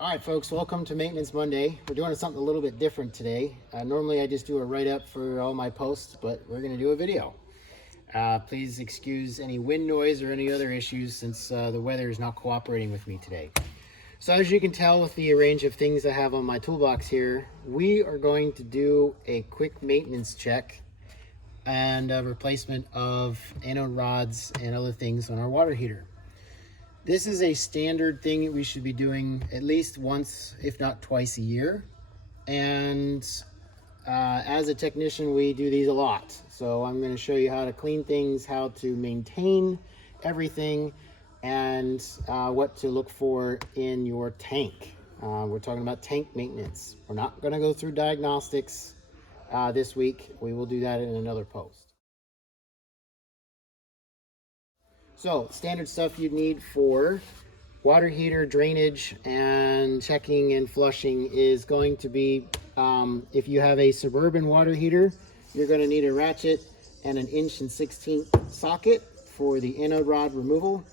All right, folks, welcome to Maintenance Monday. We're doing something a little bit different today. Normally, I just do a write-up for all my posts, but we're going to do a video. Please excuse any wind noise or any other issues since the weather is not cooperating with me today. So as you can tell with the range of things I have on my toolbox here, we are going to do a quick maintenance check and a replacement of anode rods and other things on our water heater. This is a standard thing that we should be doing at least once, if not twice a year. And as a technician, we do these a lot. So I'm going to show you how to clean things, how to maintain everything, and what to look for in your tank. We're talking about tank maintenance. We're not going to go through diagnostics this week. We will do that in another post. So standard stuff you'd need for water heater drainage and checking and flushing is going to be, if you have a Suburban water heater, you're going to need a ratchet and an 1/16" socket for the anode rod removal.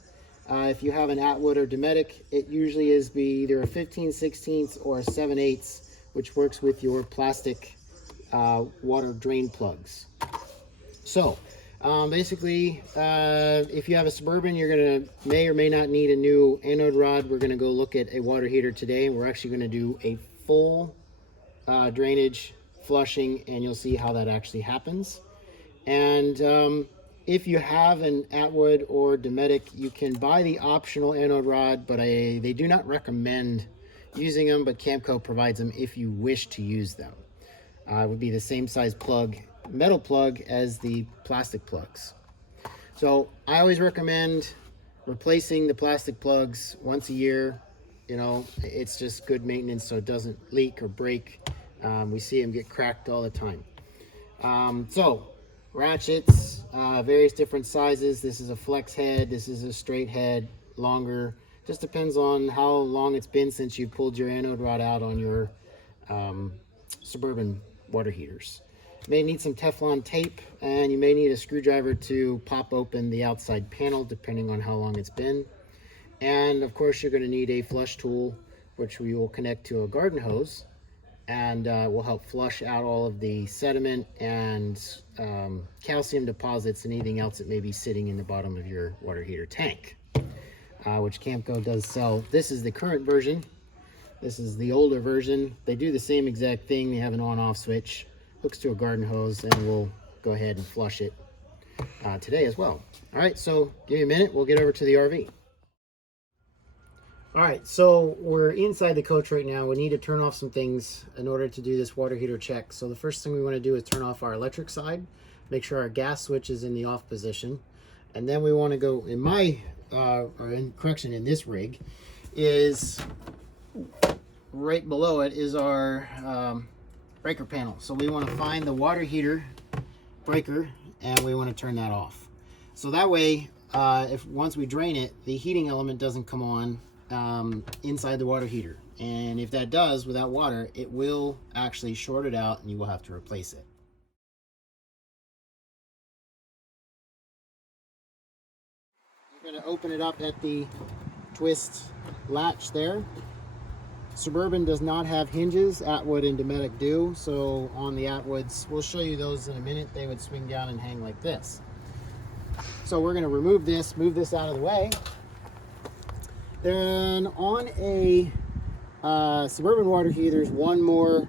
If you have an Atwood or Dometic, it usually is be either a 15/16 or a 7/8, which works with your plastic water drain plugs. So basically, if you have a Suburban, you're gonna may or may not need a new anode rod. We're gonna go look at a water heater today, and we're actually gonna do a full drainage, flushing, and you'll see how that actually happens. And if you have an Atwood or Dometic, you can buy the optional anode rod, but they do not recommend using them, but Camco provides them if you wish to use them. It would be the same size plug, metal plug, as the plastic plugs. So I always recommend replacing the plastic plugs once a year. You know, it's just good maintenance so it doesn't leak or break. We see them get cracked all the time. So ratchets, various different sizes. This is a flex head, this is a straight head, longer. Just depends on how long it's been since you pulled your anode rod out on your Suburban water heaters. You may need some Teflon tape, and you may need a screwdriver to pop open the outside panel depending on how long it's been. And of course you're going to need a flush tool, which we will connect to a garden hose, and will help flush out all of the sediment and calcium deposits and anything else that may be sitting in the bottom of your water heater tank, which Camco does sell. This is the current version. This is the older version. They do the same exact thing. They have an on-off switch, hooks to a garden hose, and we'll go ahead and flush it today as well. All right, so give me a minute. We'll get over to the RV. All right, so we're inside the coach right now. We need to turn off some things in order to do this water heater check. So the first thing we want to do is turn off our electric side, make sure our gas switch is in the off position. And then we want to go in my, in this rig, is right below it is our breaker panel. So we want to find the water heater breaker and we want to turn that off. So that way, if once we drain it, the heating element doesn't come on inside the water heater. And if that does, without water, it will actually short it out and you will have to replace it. You're going to open it up at the twist latch there. Suburban does not have hinges. Atwood and Dometic do. So on the Atwoods, we'll show you those in a minute, they would swing down and hang like this. So we're going to remove this, move this out of the way. Then on a Suburban water heater, there's one more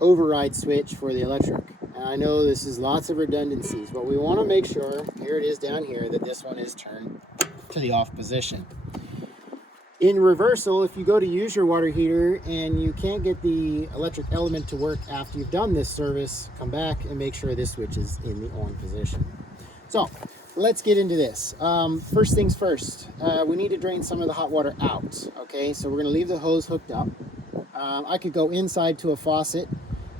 override switch for the electric. And I know this is lots of redundancies, but we want to make sure, here it is down here, that this one is turned to the off position. In reversal, if you go to use your water heater and you can't get the electric element to work after you've done this service, come back and make sure this switch is in the on position. So let's get into this. First things first, we need to drain some of the hot water out. Okay, so we're going to leave the hose hooked up. I could go inside to a faucet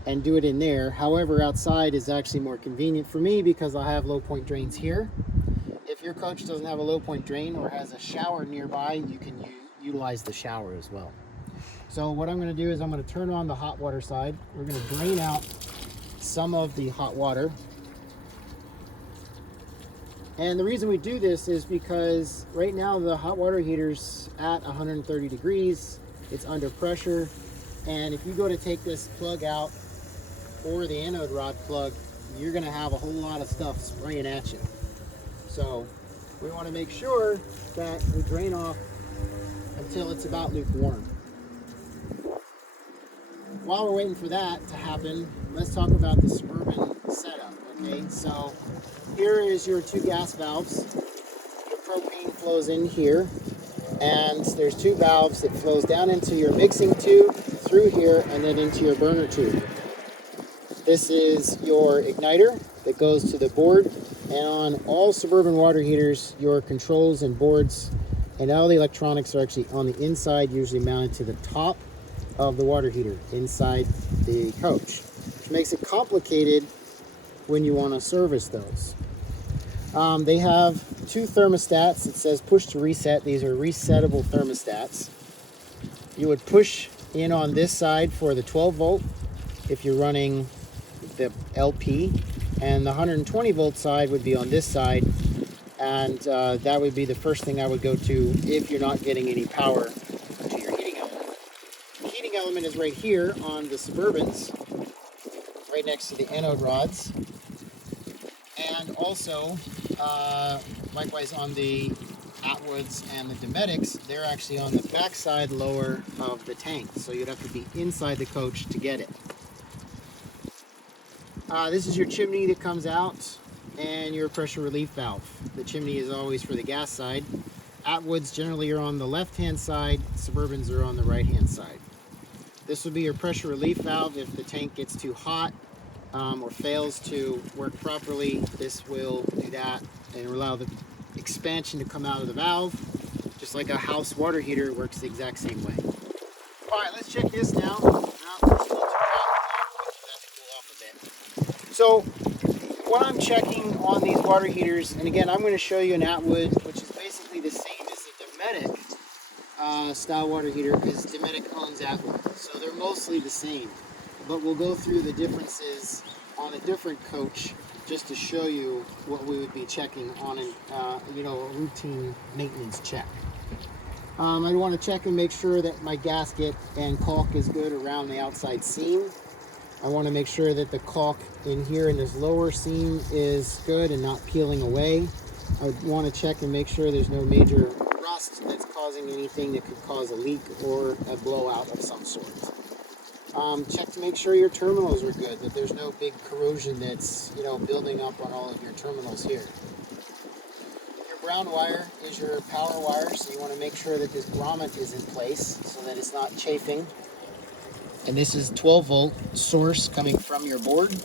and do it in there. However, outside is actually more convenient for me because I have low point drains here. If your coach doesn't have a low point drain or has a shower nearby, you can utilize the shower as well. So what I'm going to do is I'm going to turn on the hot water side. We're going to drain out some of the hot water. And the reason we do this is because right now the hot water heater's at 130 degrees it's under pressure. And if you go to take this plug out, or the anode rod plug, you're going to have a whole lot of stuff spraying at you. So we want to make sure that we drain off until it's about lukewarm. While we're waiting for that to happen, let's talk about the Suburban setup. Okay, so here is your 2 gas valves. Your propane flows in here, and there's 2 valves that flows down into your mixing tube, through here, and then into your burner tube. This is your igniter that goes to the board, and on all Suburban water heaters, your controls and boards and all the electronics are actually on the inside, usually mounted to the top of the water heater inside the coach, which makes it complicated when you want to service those. They have 2 thermostats. It says push to reset. These are resettable thermostats. You would push in on this side for the 12 volt if you're running the LP, and the 120 volt side would be on this side, and that would be the first thing I would go to if you're not getting any power to your heating element. The heating element is right here on the Suburbans, right next to the anode rods, and also likewise on the Atwoods and the Dometics, they're actually on the back side lower of the tank, so you'd have to be inside the coach to get it. This is your chimney that comes out, and your pressure relief valve. The chimney is always for the gas side. Atwoods generally are on the left hand side, Suburbans are on the right hand side. This will be your pressure relief valve. If the tank gets too hot or fails to work properly, this will do that and allow the expansion to come out of the valve. Just like a house water heater, works the exact same way. Alright, let's check this now. So what I'm checking on these water heaters, and again I'm going to show you an Atwood, which is basically the same as the Dometic style water heater, because Dometic owns Atwood, so they're mostly the same. But we'll go through the differences on a different coach just to show you what we would be checking on a routine maintenance check. I want to check and make sure that my gasket and caulk is good around the outside seam. I want to make sure that the caulk in here in this lower seam is good and not peeling away. I want to check and make sure there's no major rust that's causing anything that could cause a leak or a blowout of some sort. Check to make sure your terminals are good, that there's no big corrosion that's building up on all of your terminals here. Your brown wire is your power wire, so you want to make sure that this grommet is in place so that it's not chafing. And this is 12 volt source coming from your board,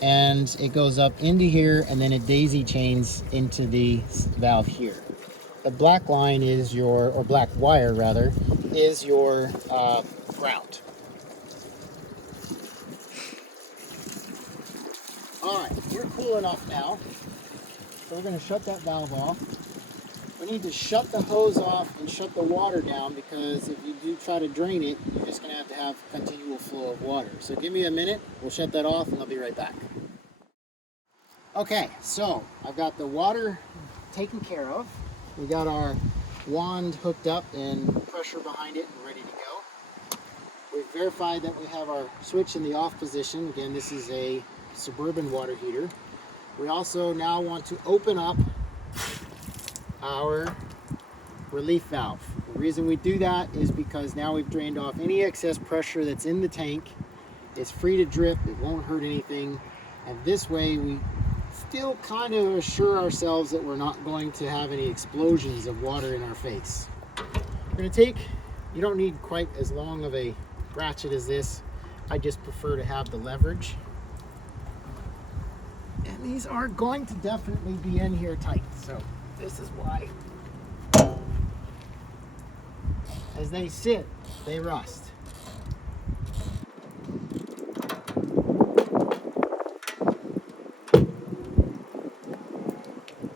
and it goes up into here and then it daisy chains into the valve here. The black line is your, or black wire rather, is your ground. Alright, we're cool enough now, so we're going to shut that valve off. We need to shut the hose off and shut the water down, because if you do try to drain it, you're just going to have continual flow of water. So give me a minute, we'll shut that off and I'll be right back. Okay, so I've got the water taken care of. We got our wand hooked up and pressure behind it and ready to go. We've verified that we have our switch in the off position. Again, this is a Suburban water heater. We also now want to open up our relief valve. The reason we do that is because now we've drained off any excess pressure that's in the tank. It's free to drip, it won't hurt anything, and this way we still kind of assure ourselves that we're not going to have any explosions of water in our face. We're going to take, you don't need quite as long of a ratchet as this. I just prefer to have the leverage. And these are going to definitely be in here tight, so this is why. As they sit, they rust.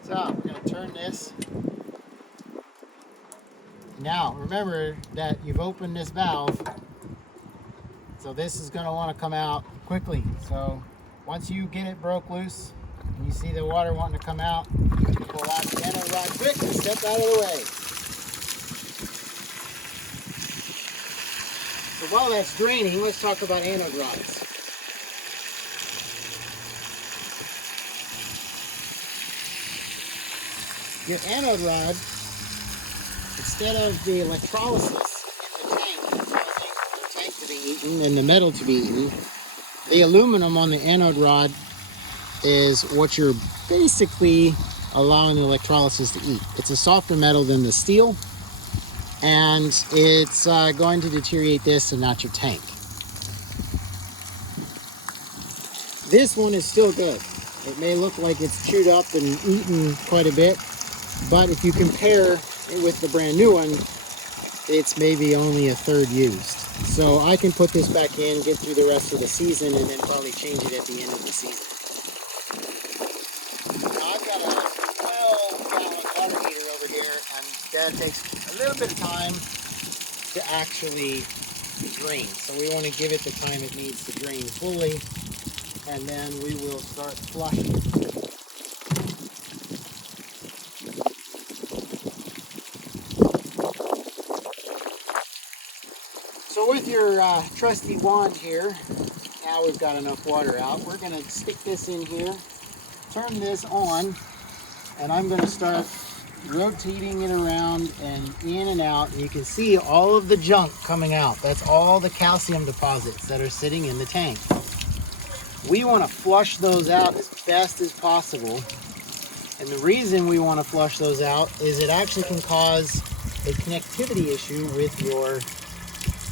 So I'm going to turn this. Now remember that you've opened this valve, so this is going to want to come out quickly. So once you get it broke loose and you see the water wanting to come out, pull out the anode rod quick and step out of the way. So while that's draining, let's talk about anode rods. Your anode rod, instead of the electrolysis in the tank causing the tank to be eaten and the metal to be eaten, the aluminum on the anode rod is what you're basically allowing the electrolysis to eat. It's a softer metal than the steel, and it's going to deteriorate this and not your tank. This one is still good. It may look like it's chewed up and eaten quite a bit, but if you compare it with the brand new one, it's maybe only a third used. So I can put this back in, get through the rest of the season, and then probably change it at the end of the season. Now I've got a 12-gallon water heater over here, and that takes a little bit of time to actually drain. So we want to give it the time it needs to drain fully, and then we will start flushing. So with your trusty wand here, now we've got enough water out, we're going to stick this in here, turn this on, and I'm going to start rotating it around and in and out. And you can see all of the junk coming out. That's all the calcium deposits that are sitting in the tank. We want to flush those out as best as possible. And the reason we want to flush those out is it actually can cause a connectivity issue with your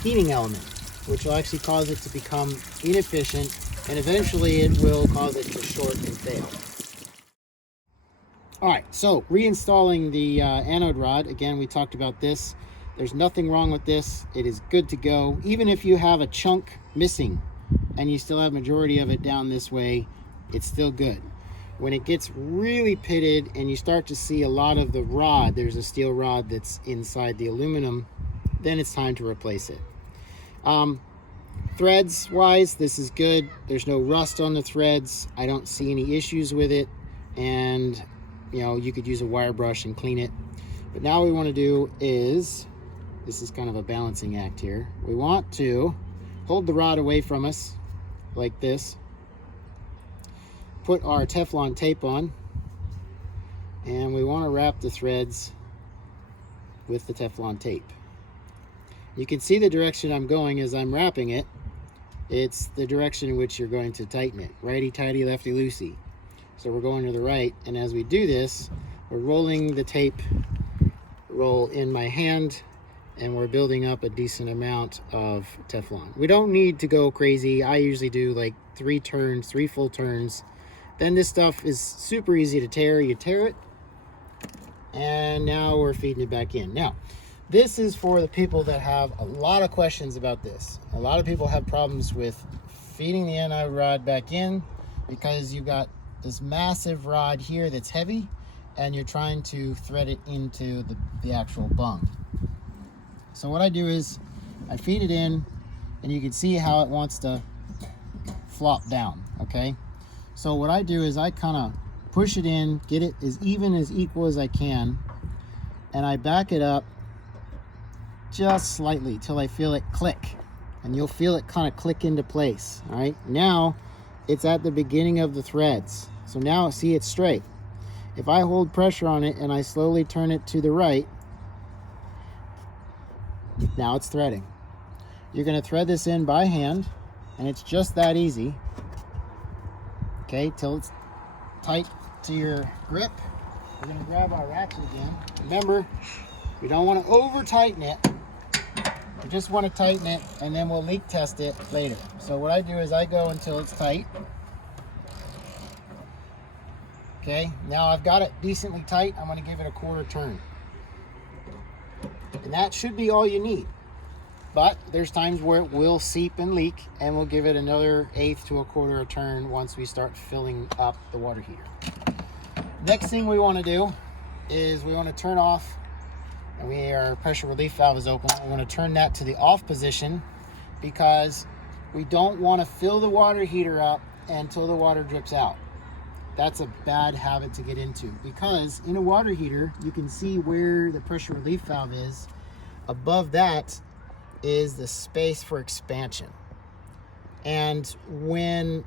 heating element, which will actually cause it to become inefficient, and eventually it will cause it to short and fail. All right, so reinstalling the anode rod. Again, we talked about this. There's nothing wrong with this. It is good to go. Even if you have a chunk missing and you still have majority of it down this way, it's still good. When it gets really pitted and you start to see a lot of the rod, there's a steel rod that's inside the aluminum, then it's time to replace it. Threads wise, this is good. There's no rust on the threads. I don't see any issues with it, and you know, you could use a wire brush and clean it. But now what we want to do is, this is kind of a balancing act here. We want to hold the rod away from us like this, put our Teflon tape on, and we want to wrap the threads with the Teflon tape. You can see the direction I'm going as I'm wrapping it. It's the direction in which you're going to tighten it. Righty-tighty, lefty-loosey. So we're going to the right, and as we do this, we're rolling the tape roll in my hand, and we're building up a decent amount of Teflon. We don't need to go crazy. I usually do like 3 full turns. Then this stuff is super easy to tear. You tear it, and now we're feeding it back in. Now, this is for the people that have a lot of questions about this. A lot of people have problems with feeding the anode rod back in because you've got this massive rod here that's heavy, and you're trying to thread it into the actual bung. So what I do is I feed it in, and you can see how it wants to flop down, okay? So what I do is I kind of push it in, get it as even, as equal as I can, and I back it up just slightly till I feel it click, and you'll feel it kind of click into place. All right, now it's at the beginning of the threads, so now see, it's straight. If I hold pressure on it and I slowly turn it to the right, now it's threading. You're going to thread this in by hand, and it's just that easy, okay, till it's tight to your grip. We're going to grab our ratchet again. Remember, we don't want to over tighten it. We just want to tighten it, and then we'll leak test it later. So what I do is I go until it's tight. Okay, now I've got it decently tight. I'm going to give it a 1/4 turn. And that should be all you need. But there's times where it will seep and leak, and we'll give it another 1/8 to a 1/4 turn once we start filling up the water heater. Next thing we want to do is we want to turn off, and our pressure relief valve is open. We want to turn that to the off position because we don't want to fill the water heater up until the water drips out. That's a bad habit to get into, because in a water heater, you can see where the pressure relief valve is. Above that is the space for expansion. And when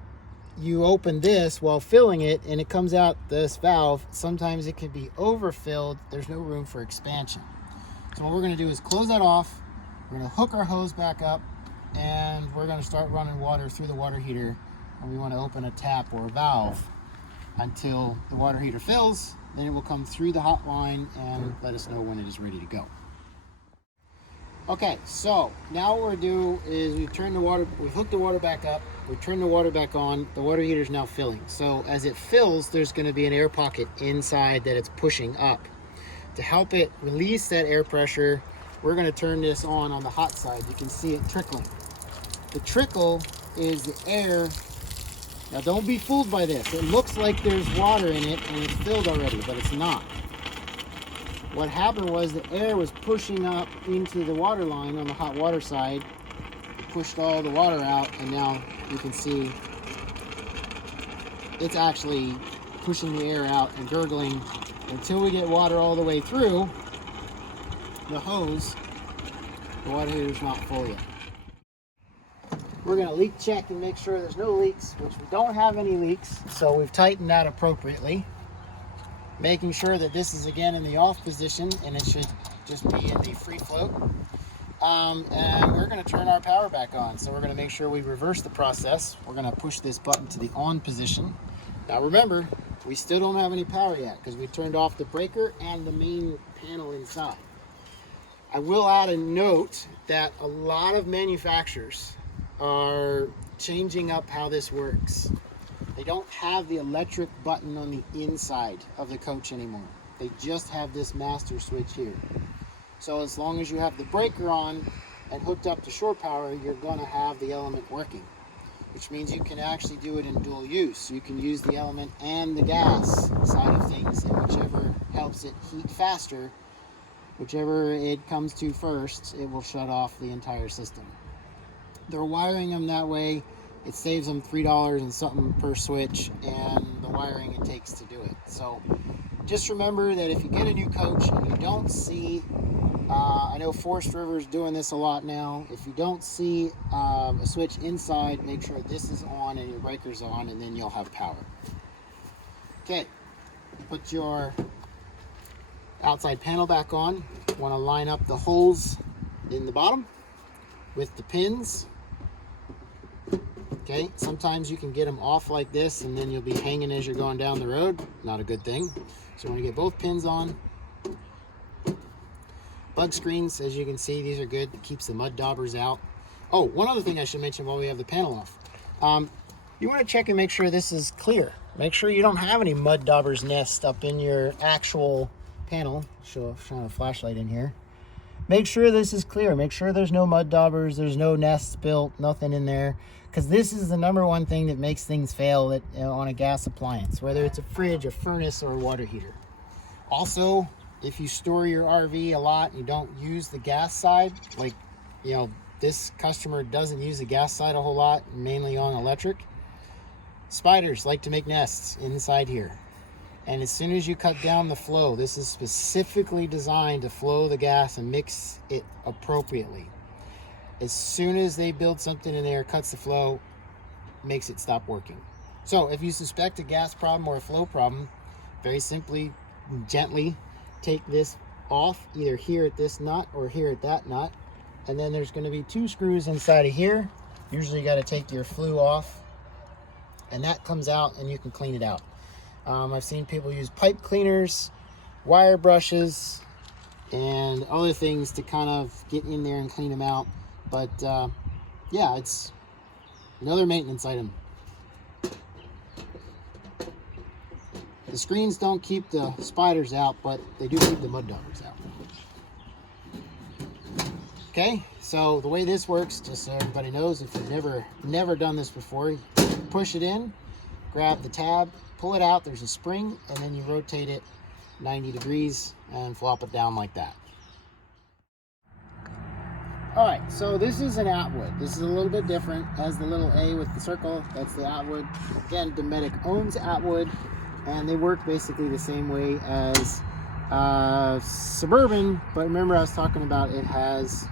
you open this while filling it and it comes out this valve, sometimes it can be overfilled. There's no room for expansion. So what we're going to do is close that off. We're going to hook our hose back up, and we're going to start running water through the water heater. And we want to open a tap or a valve until the water heater fills. Then it will come through the hot line and let us know when it is ready to go. Okay, so now what we're do is we hook the water back up, we turn the water back on, the water heater is now filling. So as it fills, there's going to be an air pocket inside that it's pushing up. To help it release that air pressure, we're going to turn this on the hot side. You can see it trickling. The trickle is the air. Now don't be fooled by this. It looks like there's water in it and it's filled already, but it's not. What happened was the air was pushing up into the water line on the hot water side. It pushed all the water out, and now you can see it's actually pushing the air out and gurgling until we get water all the way through the hose. The water heater is not full yet. We're going to leak check and make sure there's no leaks, which we don't have any leaks, so we've tightened that appropriately. Making sure that this is again in the off position, and it should just be in the free float. And we're going to turn our power back on. So we're going to make sure we reverse the process. We're going to push this button to the on position. Now remember, we still don't have any power yet because we turned off the breaker and the main panel inside. I will add a note that a lot of manufacturers are changing up how this works. They don't have the electric button on the inside of the coach anymore. They just have this master switch here. So as long as you have the breaker on and hooked up to shore power, you're going to have the element working, which means you can actually do it in dual use. You can use the element and the gas side of things, and whichever helps it heat faster, whichever it comes to first, it will shut off the entire system. They're wiring them that way. It saves them $3 and something per switch, and the wiring it takes to do it. So just remember that if you get a new coach and you don't see, I know Forest River is doing this a lot now. If you don't see a switch inside, make sure this is on and your breaker's on, and then you'll have power. Okay, put your outside panel back on. You want to line up the holes in the bottom with the pins. Okay, sometimes you can get them off like this and then you'll be hanging as you're going down the road. Not a good thing. So when you get both pins on, bug screens, as you can see, these are good. It keeps the mud daubers out. Oh, one other thing I should mention while we have the panel off. You want to check and make sure this is clear. Make sure you don't have any mud daubers nest up in your actual panel. Shine a flashlight in here. Make sure this is clear. Make sure there's no mud daubers, there's no nests built, nothing in there. Because this is the #1 thing that makes things fail on a gas appliance, whether it's a fridge, a furnace, or a water heater. Also, if you store your RV a lot and you don't use the gas side, like, this customer doesn't use the gas side a whole lot, mainly on electric. Spiders like to make nests inside here. And as soon as you cut down the flow, this is specifically designed to flow the gas and mix it appropriately. As soon as they build something in there, cuts the flow, makes it stop working. So if you suspect a gas problem or a flow problem, very simply, gently take this off, either here at this nut or here at that nut. And then there's going to be 2 screws inside of here. Usually you got to take your flue off, and that comes out and you can clean it out. I've seen people use pipe cleaners, wire brushes, and other things to kind of get in there and clean them out. But yeah, it's another maintenance item. The screens don't keep the spiders out, but they do keep the mud daubers out. Okay, so the way this works, just so everybody knows, if you've never done this before, you push it in, grab the tab, pull it out, there's a spring, and then you rotate it 90 degrees and flop it down like that. All right, so this is an Atwood. This is a little bit different. It has the little A with the circle. That's the Atwood. Again, Dometic owns Atwood, and they work basically the same way as Suburban. But remember, I was talking about it has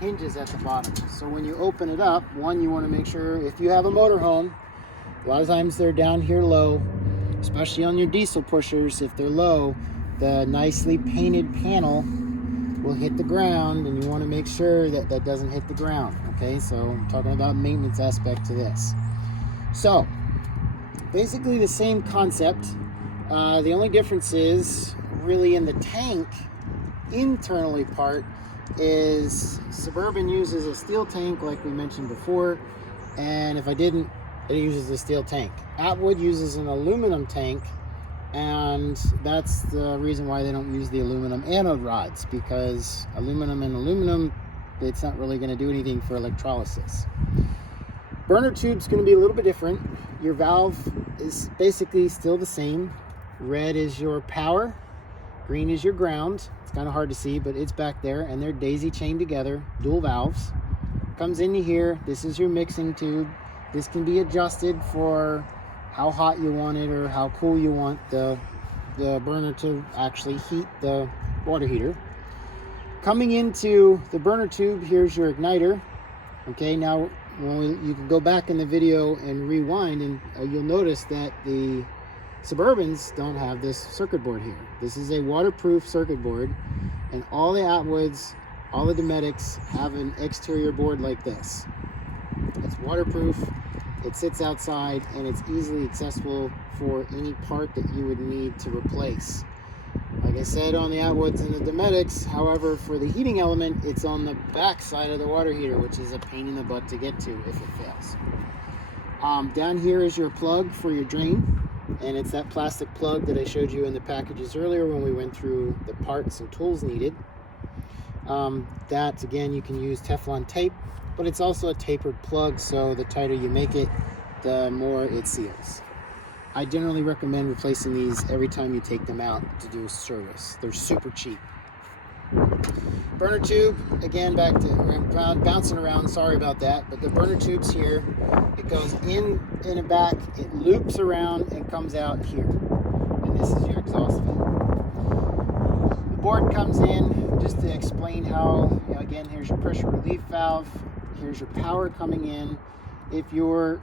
hinges at the bottom. So when you open it up, one, you want to make sure, if you have a motorhome, a lot of times they're down here low, especially on your diesel pushers. If they're low, the nicely painted panel will hit the ground, and you want to make sure that that doesn't hit the ground. Okay, so I'm talking about maintenance aspect to this. So basically the same concept. The only difference is really in the tank internally part is Suburban uses a steel tank like we mentioned before, and if I didn't, it uses a steel tank. Atwood uses an aluminum tank, and that's the reason why they don't use the aluminum anode rods, because aluminum and aluminum, it's not really going to do anything for electrolysis. Burner tube's going to be a little bit different. Your valve is basically still the same. Red is your power, green is your ground. It's kind of hard to see, but it's back there, and they're daisy chained together, dual valves. Comes into here. This is your mixing tube. This can be adjusted for how hot you want it or how cool you want the burner to actually heat the water heater. Coming into the burner tube, here's your igniter. Okay, now you can go back in the video and rewind, and you'll notice that the Suburbans don't have this circuit board here. This is a waterproof circuit board, and all the Atwoods, all the Dometics have an exterior board like this. It's waterproof, it sits outside, and it's easily accessible for any part that you would need to replace. Like I said, on the Atwoods and the Dometics, however, for the heating element, it's on the back side of the water heater, which is a pain in the butt to get to if it fails. Down here is your plug for your drain, and it's that plastic plug that I showed you in the packages earlier when we went through the parts and tools needed. That, again, you can use Teflon tape, but it's also a tapered plug, so the tighter you make it, the more it seals. I generally recommend replacing these every time you take them out to do a service. They're super cheap. Burner tube, again, back to bouncing around, sorry about that, but the burner tube's here. It goes in and back, it loops around and comes out here. And this is your exhaust fan. The board comes in, just to explain how, again, here's your pressure relief valve, here's your power coming in. If your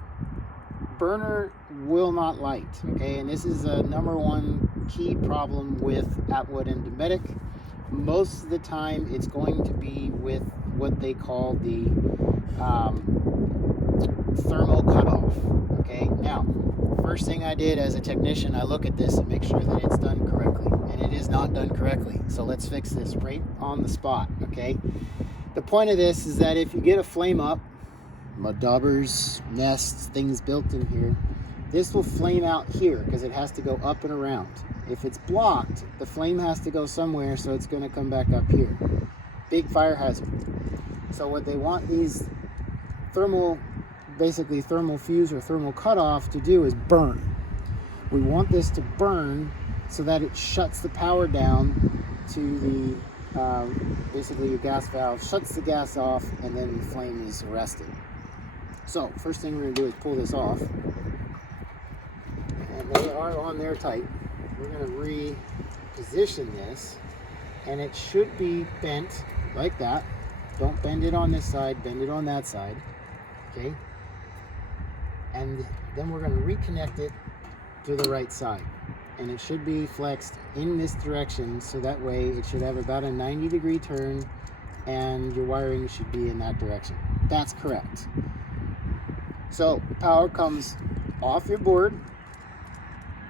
burner will not light, okay, and this is a #1 key problem with Atwood and Dometic. Most of the time it's going to be with what they call the thermal cutoff. Okay, now first thing I did as a technician, I look at this and make sure that it's done correctly, and it is not done correctly, so let's fix this right on the spot. Okay, the point of this is that if you get a flame up, mud daubers, nests, things built in here, this will flame out here because it has to go up and around. If it's blocked, the flame has to go somewhere, so it's going to come back up here. Big fire hazard. So what they want these basically thermal fuse or thermal cutoff to do is burn. We want this to burn so that it shuts the power down to the, basically your gas valve, shuts the gas off, and then the flame is arrested. So first thing we're going to do is pull this off. And they are on there tight. We're going to reposition this, and it should be bent like that. Don't bend it on this side, bend it on that side. Okay? And then we're going to reconnect it to the right side. And it should be flexed in this direction, so that way it should have about a 90-degree turn, and your wiring should be in that direction. That's correct. So the power comes off your board,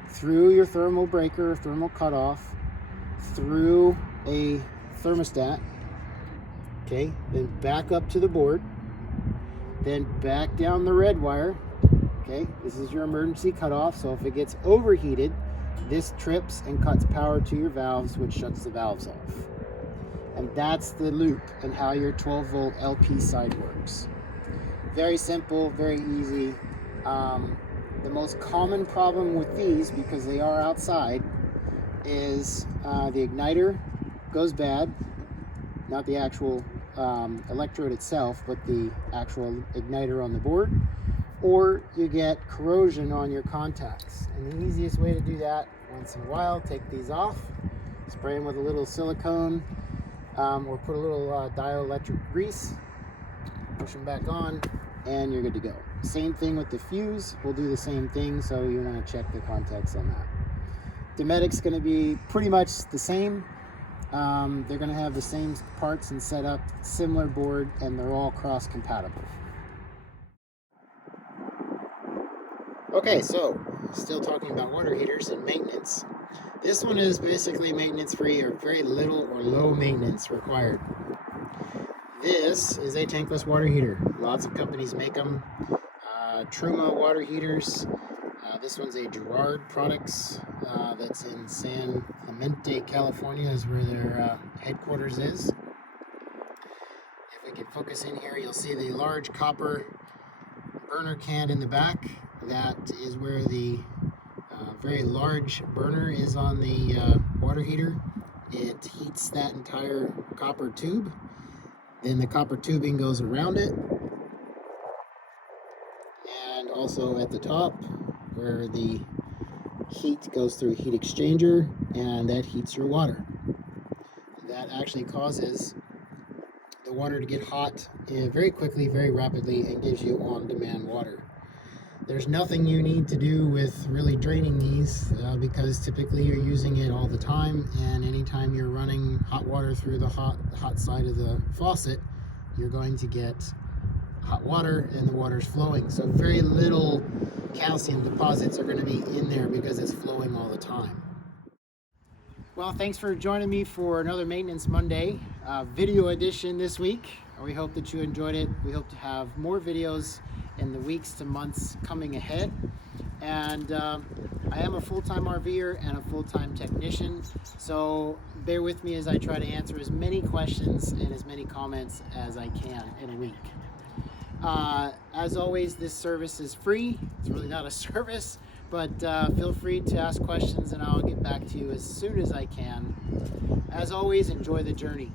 through your thermal breaker or thermal cutoff, through a thermostat, okay, then back up to the board, then back down the red wire, okay, this is your emergency cutoff, so if it gets overheated, this trips and cuts power to your valves, which shuts the valves off. And that's the loop and how your 12-volt LP side works. Very simple, very easy. The most common problem with these, because they are outside, is the igniter goes bad. Not the actual electrode itself, but the actual igniter on the board. Or you get corrosion on your contacts. And the easiest way to do that, once in a while, take these off, spray them with a little silicone, or put a little dielectric grease, push them back on, and you're good to go. Same thing with the fuse. We'll do the same thing, so you want to check the contacts on that. Dometic's going to be pretty much the same. They're going to have the same parts and setup, similar board, and they're all cross compatible. Okay, so still talking about water heaters and maintenance. This one is basically maintenance free, or very little or low maintenance required. This is a tankless water heater. Lots of companies make them. Truma water heaters. This one's a Gerard Products that's in San Clemente, California is where their headquarters is. If we can focus in here, you'll see the large copper burner can in the back. That is where the very large burner is on the water heater. It heats that entire copper tube. Then the copper tubing goes around it. And also at the top where the heat goes through a heat exchanger, and that heats your water. That actually causes the water to get hot very quickly, very rapidly, and gives you on-demand water. There's nothing you need to do with really draining these because typically you're using it all the time, and anytime you're running hot water through the hot side of the faucet, you're going to get hot water and the water's flowing. So very little calcium deposits are going to be in there because it's flowing all the time. Well, thanks for joining me for another Maintenance Monday video edition this week. We hope that you enjoyed it. We hope to have more videos in the weeks to months coming ahead. And I am a full-time RVer and a full-time technician, so bear with me as I try to answer as many questions and as many comments as I can in a week. As always, this service is free. It's really not a service, but feel free to ask questions and I'll get back to you as soon as I can. As always, enjoy the journey.